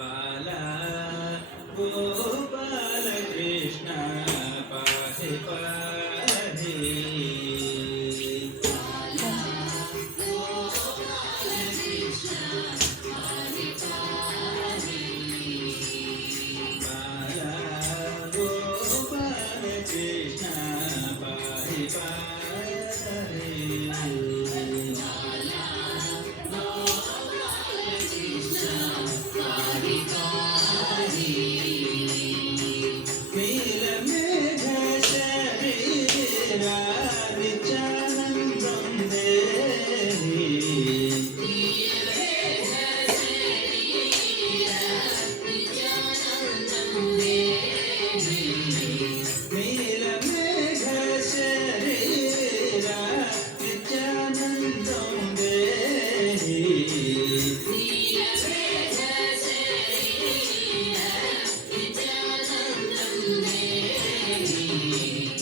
बाला गोपाल कृष्ण पाहि पाहि बाला गोपाल कृष्ण पाहि नीलमेघ शरीरा नित्यानन्दं देहि नीलमेघ शरीरा नित्यानन्दं देहि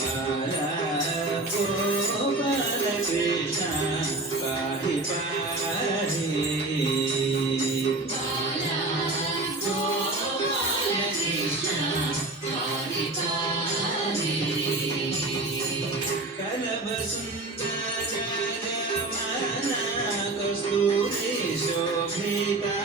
बाला गोपाल कृष्ण पाहि पाहि कलभसुन्दरगमन कस्तूरी शोभितानना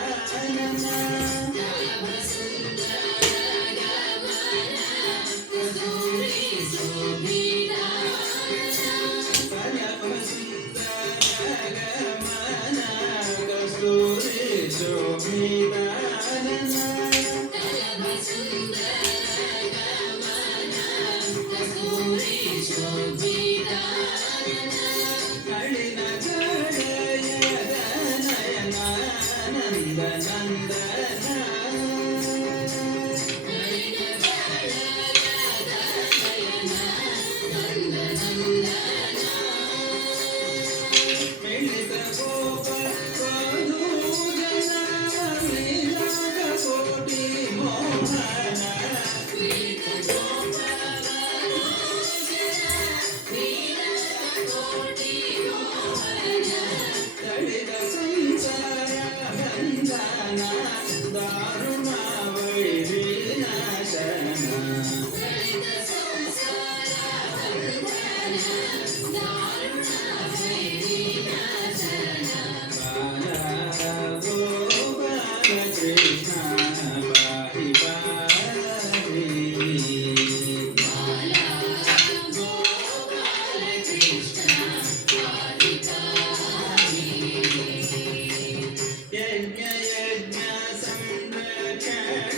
कलभसुन्दरगमन कस्तूरी शोभितानना कलिन जडयद नयनानन्द नन्दना मिलित गोप वधूजना लीलाग कोटि मोहना तडिद संसार बन्धನ दारुण वैरिनाशನ बाला गोपाल कृष्ण